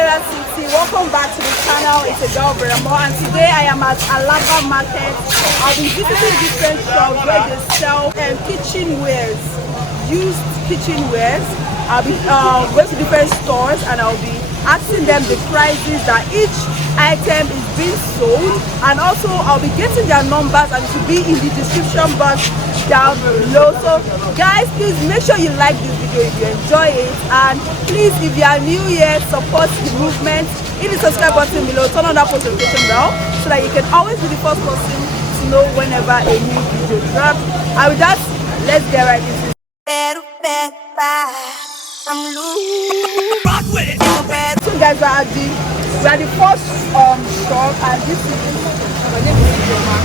Vera City. Welcome back to the channel. It's a girl Vera, and today I am at Alaba Market. I'll be visiting different shops where they sell kitchenwares, used kitchenwares. I'll be going to different stores and I'll be asking them the prices that each item is being sold, and also I'll be getting their numbers, and it will be in the description box down below. So guys, please make sure you like this video if you enjoy it, and please, if you are new here, support the movement. Hit the subscribe button below, turn on that post notification bell so that you can always be the first person to know whenever a new video drops. And with that, let's get right into it. So guys, we are the first shop, and this is My name is Ijoma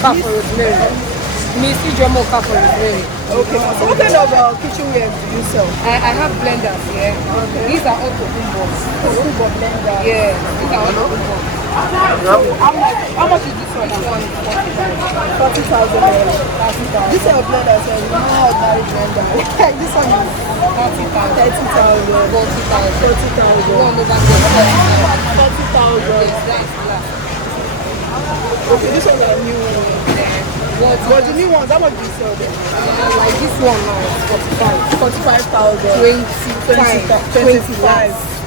for Rosemary. Miss Ijoma for Rosemary. Okay, so what kind of kitchenware do you sell? I have blenders here. Okay. These are all Tokumbos. Tokumbo blenders. Yeah, these are all Tokumbos. How much is this one? This one is 40,000. 40,000. This is a blender, so it's not ordinary blender. This one is 30,000. 30,000. 40,000. 40,000. One over 40,000. 40,000. Yes, that's black. Okay, this one is a new one. But the new ones, how much do you sell them? Like this one now is 45. 45,000.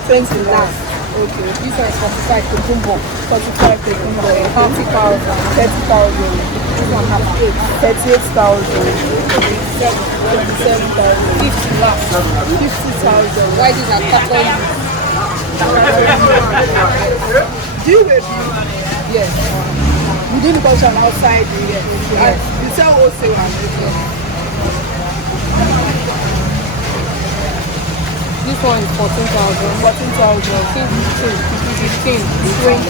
20 last. Okay. This one is 45 Tokumbo. 45 Tokumbo. 30,000. 30,000. This one has 38,000. 27,000. 50 last. 50,000. Why these are cotton? Do you review? Yes. You do the function outside, yes. And you sell wholesale and retail. This one is 14,000. 14,000. 15, 20,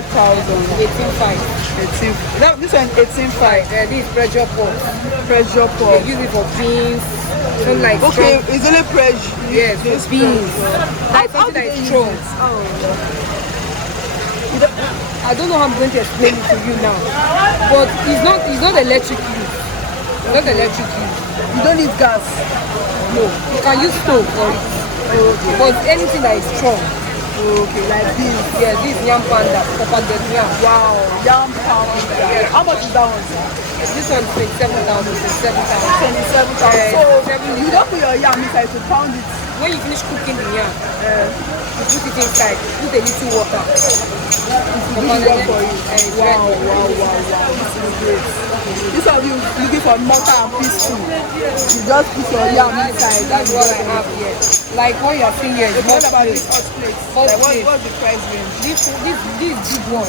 25,000. 18,500. This one 18,500. This is pressure pot. Pressure pot. They use it for beans. Something like okay, strong. is it a pressure? Yes, for beans. Like something that is strong. I don't know how I'm going to explain it to you now. But it's not electric use. It's not electric use. You don't need gas. No. You can use stove for it. Okay. But anything that is strong. Okay, like this. Yeah, this yam panda, papa get yam. Wow, yam pound. Yeah. How much is that one, sir? This one is 27,000, 27,000. 27,000. So you don't put your yam inside to pound it. When you finish cooking the yam, you put it inside, put a little water. This is well for you. Wow. This is great. This one you looking for mortar and pestle. You just put your yam inside. That's what I have here. Like what you are seeing here is what about this hot plate? Hot Like plate. what's the price range? This big one.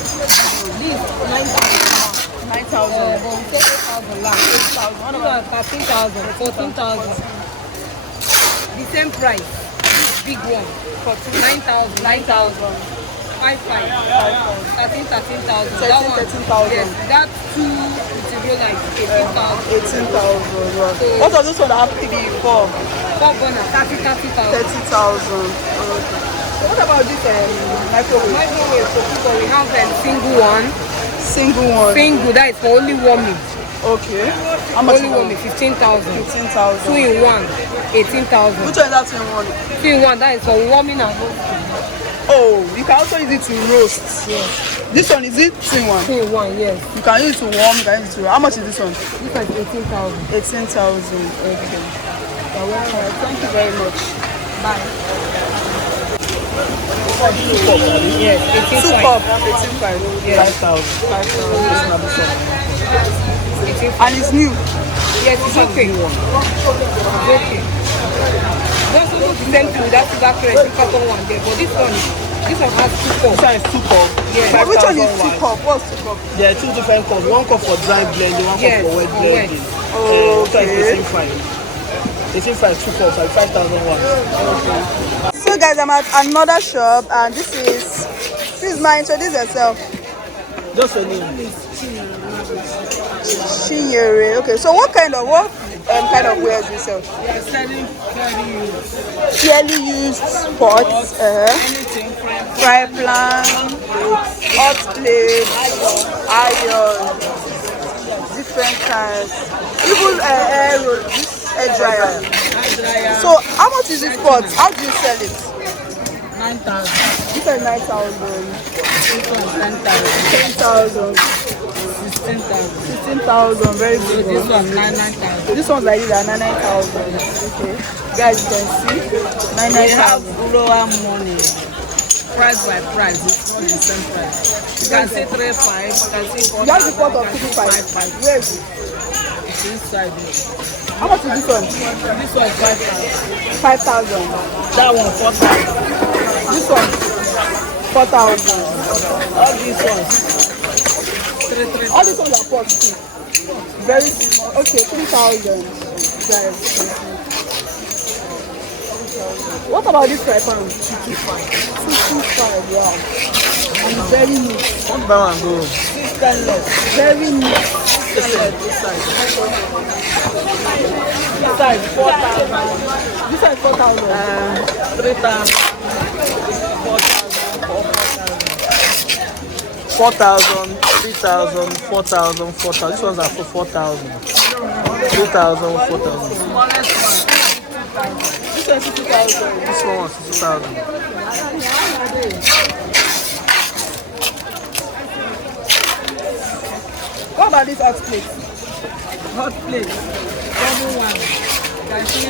This 9,000. 9,000. But we take 8,000 last. 8,000. This one 13,000, 14,000. The same price. This big one. 9,000. 5,500. 13,000. That one. 13,000. Yes. That two it's a real like 18,000. 18,000. What was this one that have PB for? 30,000. 30,000. Okay. So what about this microwave? Microwave for people, we have a single one. Single one. Single, that is for only warming. Okay. How much? Only warming, 15,000. 15,000. 2 in 1, 18,000. Which one is that 2 in 1? 2 in 1, that is for warming and roasting. Oh, you can also use it to roast. Yes. This one, is it 2 in 1? 2 in 1, yes. You can use it to warm, you can use it to roast. How much is this one? This one is 18,000. 18,000. Okay. Alright, thank you very much. Bye. Yes, 18,500. 2 cup. 18,500. Yes. 5,000. 18,500. And it's new. Yes, it's okay. It's okay. Just also the same thing with that silver crest, the cotton one there. But this one has 2 cups. This one is 2 cups. Yes. But which one is 2 5,000 cup? What's 2 cup? There are 2 different cups. 1 cup for dry blending, 1 Yes, cup for wet for blending. Oh, This one okay. is 18,500. 2 cups, like 5,000 watts. Okay. So guys, I'm at another shop, and this is, please ma, introduce yourself. Just your name. Chinyere. Okay, so what kind of wares do you sell? We are selling Fairly used pots, anything, fry pan, hot plates, iron, different kinds. Even air dryer. Dryer. So how much is this pot? How do you sell it? 9,000. This is 9,000. This one 10,000. 10,000. 16,000. 16,000. Very So good. this one 9,000. This one's like this at 9,000. Okay. Guys, you can see We have 9,000. lower money. Price by price, it's not the same price. You can see 3,500, you can see 4,000. Just the pot of 55. Where is it? It's inside it. How much is this one? This one is 5,000. 5,000. That one 4,000. This one 4,000. All these ones. 3,000. All these ones are pots too. Very small. Okay, 3,000. Guys. What about this fry pan? 55, yeah. And very neat. What buy and go? Very neat. This side 4,000. This is 4,000. 3,000. 4,000, 3,000, 4,000, 4,000. These ones are for 4,000. 3,000, 4,000. This is 60,000. This one was 60,000. What about this hot plate? Hot plate. Double one. Can see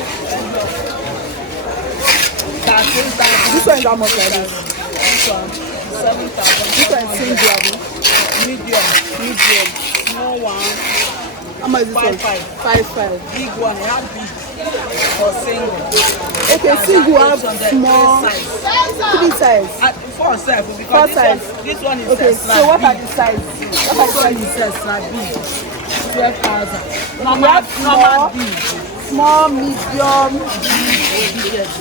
13,000. This one is how much like this? This one 7,000. This one is single. Medium. Medium. Small one. How much is this one? 5,500. 5,500. Big one. It have big. For single. Okay, single have small. Three Three size. size. Four size. Because Four this size. One, this one is Okay, extra so what big. are the sizes? What This are one the is sizes? extra big. 12,000. We Normal have small, big. small, medium, Biggest.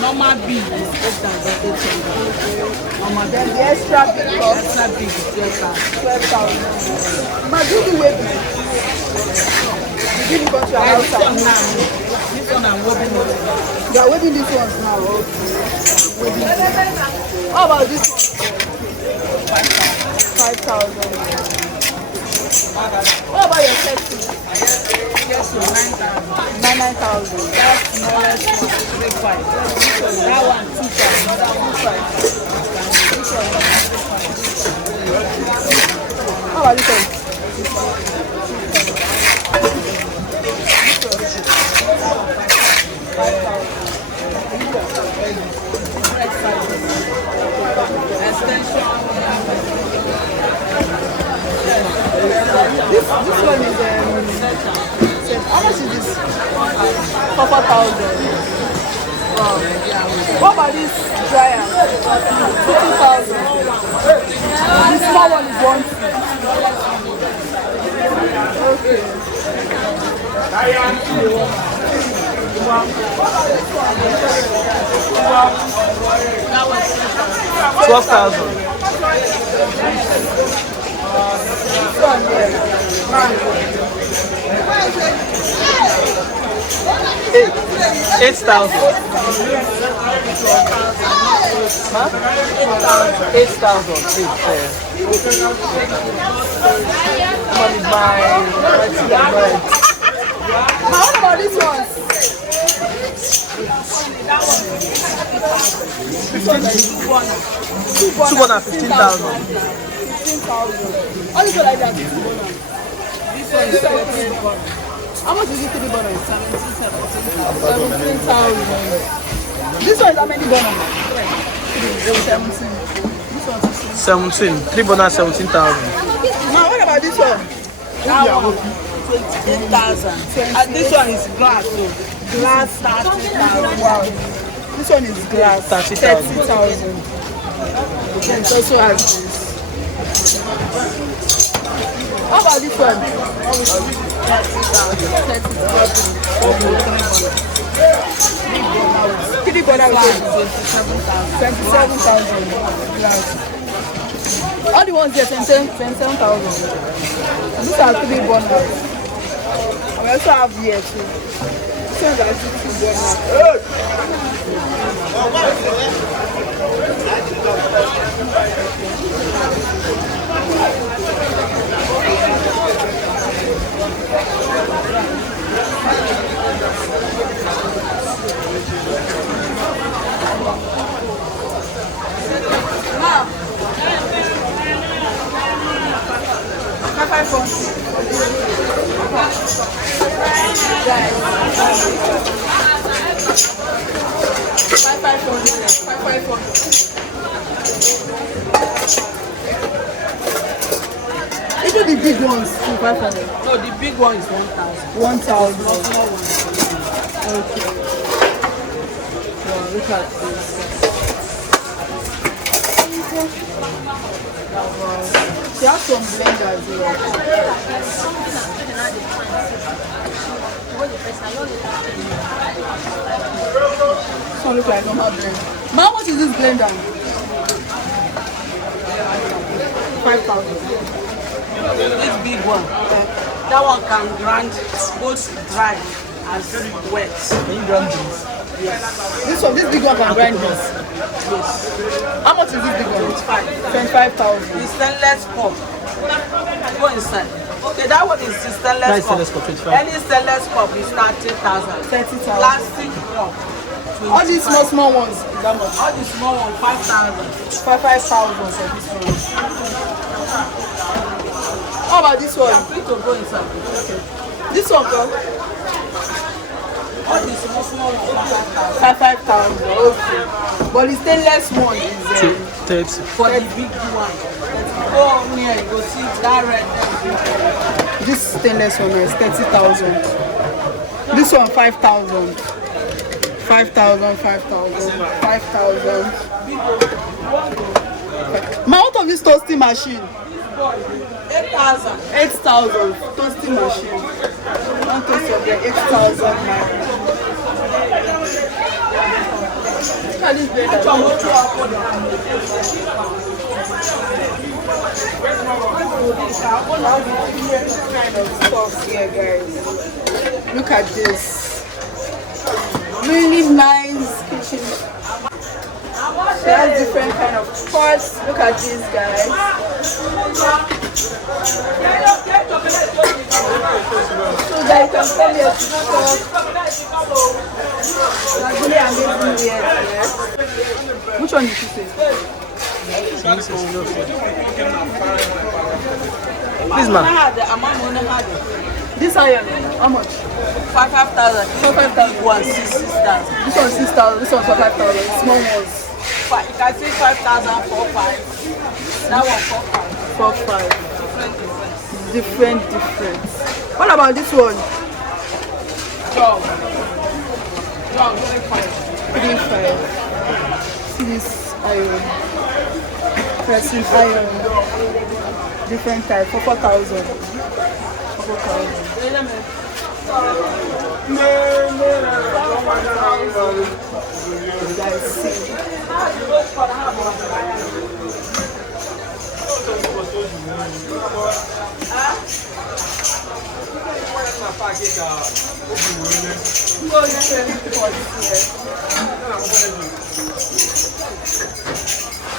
Normal big is 8,800. Normal then big. the extra big cost Extra big is 12,000. 12,000. But do the way big. You didn't go to your Like house. this one now. This one I'm webbing it. You are wedding these ones now. Okay. How about this one? 5,000. What about your sexy? Yes, so 9,000. 9,000. That smallest one, 3,500. That one, 2,000. That one, 5,000. How about this one? This one is how much is this? For 4,000. Wow. What about this dryer? 50,000. The small one is 12,000. 8,000. Huh? 8,000. Money buy. Now what about this one? Two one at 15,000. 15,000. How do you like that? This one is 13,000. How much is it to the bonus? 17,000. 17,000. This one is how many bonus? 17. This one is 17. 3 bonus 17,000. Now what about this one? That one, 28,000. And this one is glass, so glass 30,000. Wow. This one is glass. 30,000. 30,000. And it also has this. How about this one? 3 bonus. 27,000. Glass. All the ones here, 27,000. These are 3 bonus. We also have here too. This one's actually 2 bonus. Even the big ones, 500. No, the big one is 1,000. 1,000. Not small one. Okay. Wow, look at this. She has some blenders here. This one looks like normal blend. Ma, how much is this blender? 5,000. This big one. That one can grind both dry and wet. Can you grab this? This big one can grind this. Yes. How much is this big one? 25,000. The stainless cup. Go inside. Okay, that one is the stainless cup. Stainless cup, 25. Any stainless cup is 30,000. 30,000. Plastic cup. All these small ones is how much? All the small one, 5,000. 5,000 for this one. How about this one? Free to go inside. This one, girl? All the small one, 5,000. 5,000. Okay. But the stainless one is 30. For the big one. Go near, you go see that red. this stainless one is 30,000. This one 5,000. 5,000, 5,000, 5,000. Ma, out of this toasting machine? 8,000. 8,000 toasting machine. One toast of the 8,000. Look at this blender. Kind of stuff here, guys. Look at this. Really nice kitchen. She has different kind of pots. Look at this, guys. So that you can come here to shop. It's really amazing here. Which one did you say? Please, ma'am. This iron, how much? 5,000. 5,000. One 6,000. This one's 6,000. This one's 5,000. Small ones. You can see 5,000, 4,500. That one 4,500. 4,500. Different. What about this one? Jog 3,500. See this iron. Pressing iron. Different type for 4,000. 4,000. Guys, see.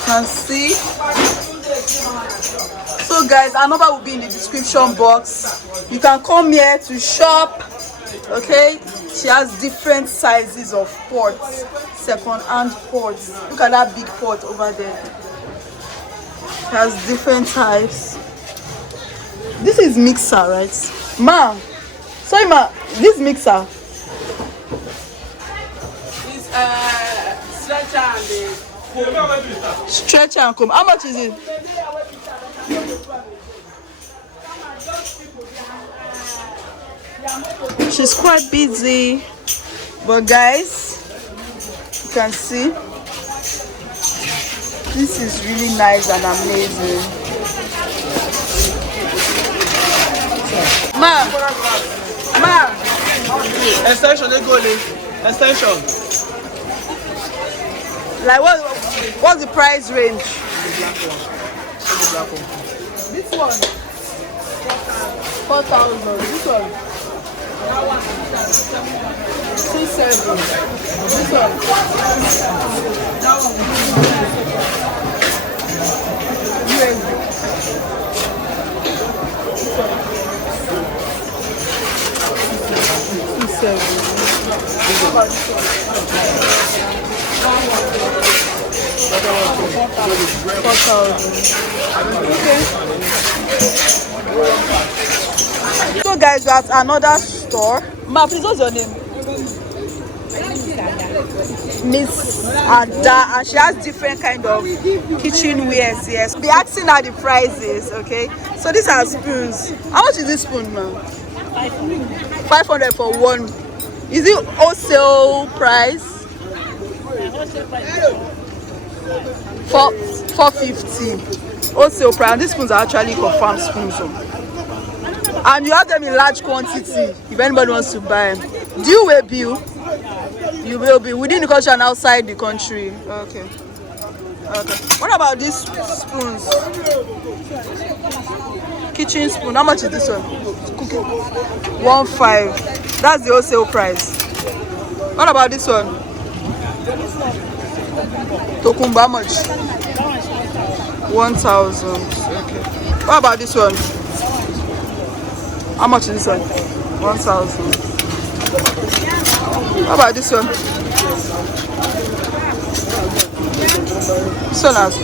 Can see. So guys, our number will be in the description box. You can come here to shop. Okay, she has different sizes of pots, second-hand pots. Look at that big pot over there. She has different types. This is mixer, right? Ma, sorry ma, this mixer. It's stretcher and the comb. Stretcher and comb. How much is it? She's quite busy, but guys, you can see this is really nice and amazing. Ma, Extension, they go in. Extension. like what's the price range? This one 4,000. This one 2,700. This one. USD. This one. 2,700. What about this one? 4,000. Okay. So guys, we're at another store. Ma, please, what's your name? Miss Ada, and she has different kind of kitchenwares. Yes, be asking her the prices. Okay, so these are spoons. How much is this spoon now? 500 for one. Is it wholesale price? For 450 wholesale price. These spoons are actually confirmed spoons, and you have them in large quantity if anybody wants to buy them. Do you weigh bill? You will be within the country and outside the country. Okay. What about these spoons? Kitchen spoon. How much is this one? Cooking. 1.5. That's the wholesale price. What about this one? Tokumba, how much? 1,000. Okay. What about this one? How much is this one? 1,000. How about this one? This one has.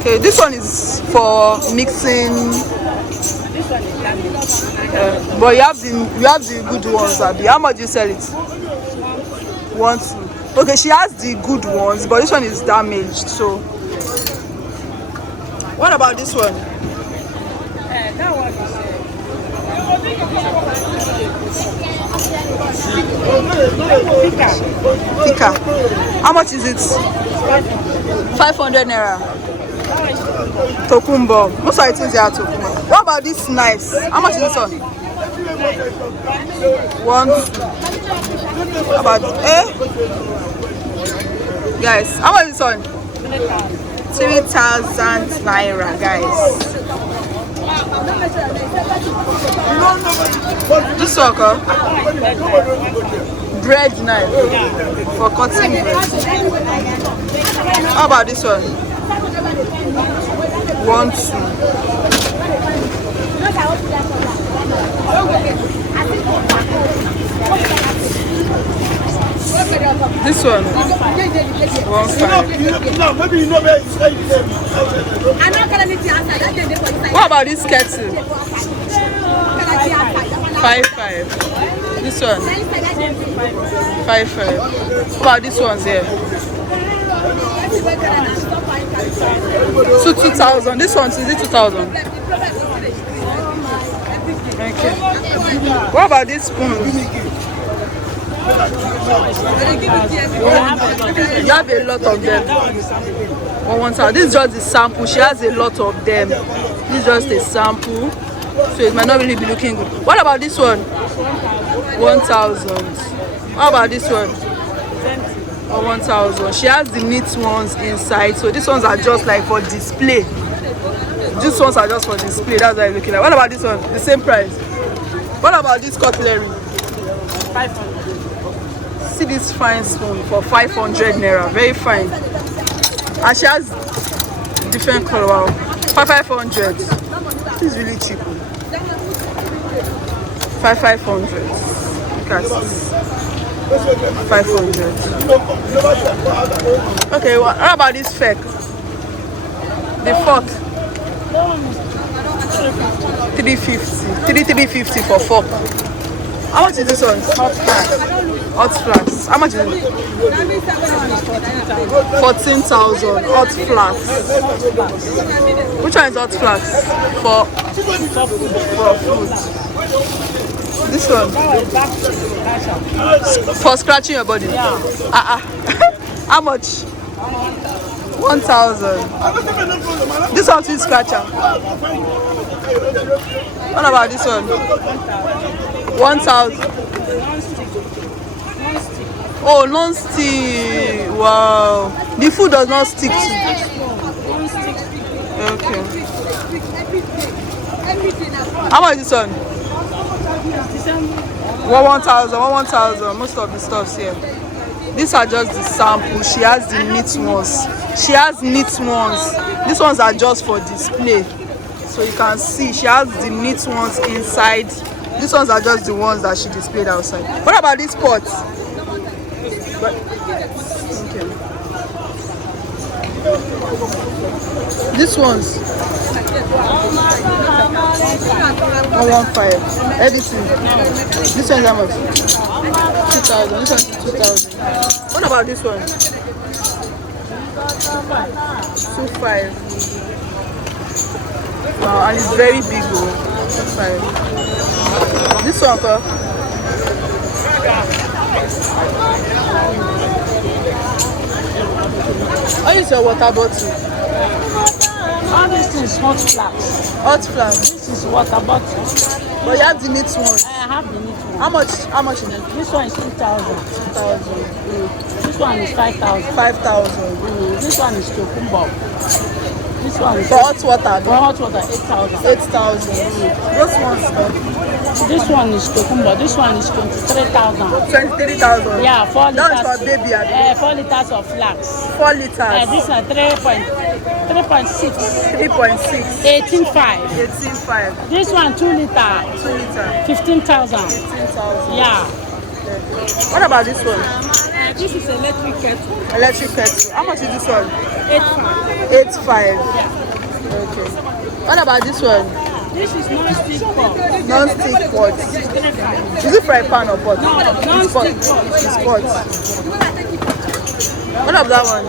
Okay, this one is for mixing. But you have the good ones, Abby. How much do you sell it? 1, 2. Okay, she has the good ones, but this one is damaged. So, what about this one? That one is. Thicker. How much is it? 500 naira. Tokumbo. Most of the things they are Tokumbo. What about this knives? How much is this one? 1. How about guys, how much is this one? 3,000 naira, guys. This one, bread knife for cutting bread. How about this one? 1, 2. This one, 1.5. What about this kettle? 5.5. This one, 5.5. What about this one's here? So 2,000. This one is it 2,000? Okay. What about this spoon? You have a lot of them. 1,000. This is just the sample. She has a lot of them. This is just a sample, so it might not really be looking good. What about this one? 1,000. What about this one? 1,000. She has the neat ones inside, so these ones are just like for display. These ones are just for display. That's what I'm looking at. What about this one? The same price. What about this cutlery? 500. See this fine spoon for 500 naira. Very fine. And she has different color. 500. This is really cheap. 500. Look at this. 500. Okay, what about this fork? The fork. 350 for fork. How much is this one? Hot flask. How much is it? 14,000. Hot flask. Which one is hot flask? For food. This one. For scratching your body. How much? 1,000. This one is scratcher. What about this one? 1,000. Oh, non-stick. Wow. The food does not stick to. Okay. How much is this one? 1,000. Most of the stuffs here. These are just the sample. She has the neat ones. She has neat ones. These ones are just for display. So you can see she has the neat ones inside. These ones are just the ones that she displayed outside. What about these pots? Okay. This one's 115. Everything. This one's how much? 2,000. This one's 2,000. What about this one? 2,500. Wow, and it's very big. 2,500. This one, huh? How is your water bottle? All these things hot flask. Hot flask. This is water bottle. But you have the neat ones. I have the neat one. How much in it? This one is 2,000. 2,000. This one is 5,000. 5,000. This one is Tokumbo. This one is For hot water. for hot water 8,000. 8,000. Those ones. This one is Tokumbo. This one is 23,000. 23,000. Yeah, 4 liters. That's for baby. 4 liters of flax. 4 liters. This one 3.6. 3.6. 18.5. 18.5. This one 2 liter. 2 liters. 15,000. 15,000. Yeah. What about this one? This is electric kettle. Electric kettle. How much is this one? 8.5. 8.5. Okay. What about this one? This is non-stick pot. Non-stick pot. Is it fry pan or pot? No, It's pot. non-stick It's pot. What about that one?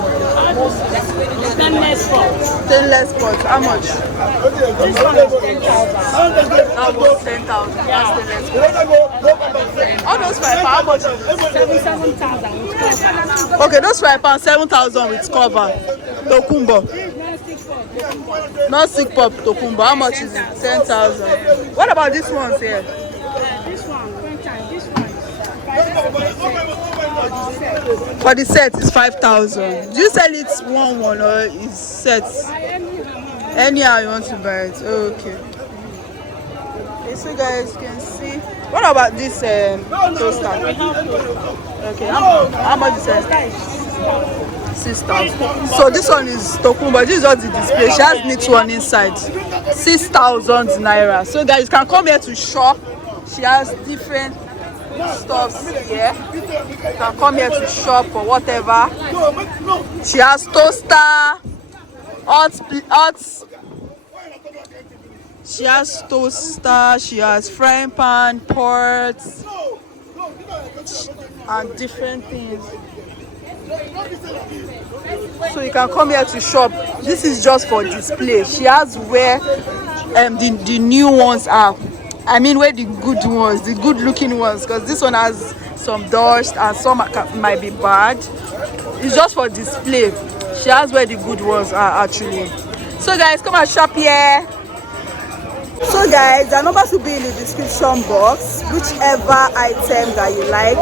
Stainless pot. Stainless pot. How much? This one is 10,000. That was 10,000. That's stainless pot. All those fry pan, how much is it? 7,000 with cover. Okay, those fry pan 7,000 with cover. Tokumbo. Non-stick pot Tokumbo. How much is it? 10,000. What about these ones here? This one, this one is For the set is 5,000. Do you sell it one or is set? Anyhow you want to buy it. Okay. Okay, so guys can see. What about this toaster? Okay, how much is it? 6,000. So this one is Tokumbo. This is just the display. She has neat one inside. 6,000 naira. So guys, you can come here to shop. She has different stuffs here. You can come here to shop or whatever. She has toaster, hot. She has toaster. She has frying pan, pots, and different things. So you can come here to shop. This is just for display. She has where the new ones are. I mean where the good ones, the good looking ones, because this one has some dust and some might be bad. It's just for display. She has where the good ones are actually. So guys, come and shop here. So guys, the numbers will be in the description box. Whichever item that you like,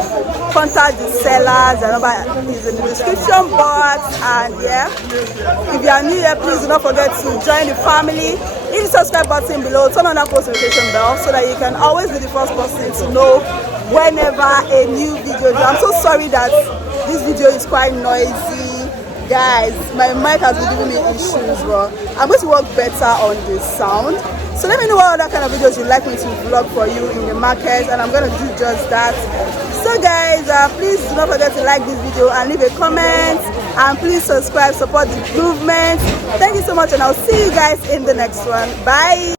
contact the sellers. The number is in the description box. And yeah, if you are new here, please do not forget to join the family. Hit the subscribe button below, turn on that post notification bell so that you can always be the first person to know whenever a new video is. I'm so sorry that this video is quite noisy. Guys, my mic has been giving me issues, but I'm going to work better on this sound. So let me know what other kind of videos you'd like me to vlog for you in the market, and I'm going to do just that. So guys, please do not forget to like this video and leave a comment, and please subscribe, support the movement. Thank you so much, and I'll see you guys in the next one. Bye.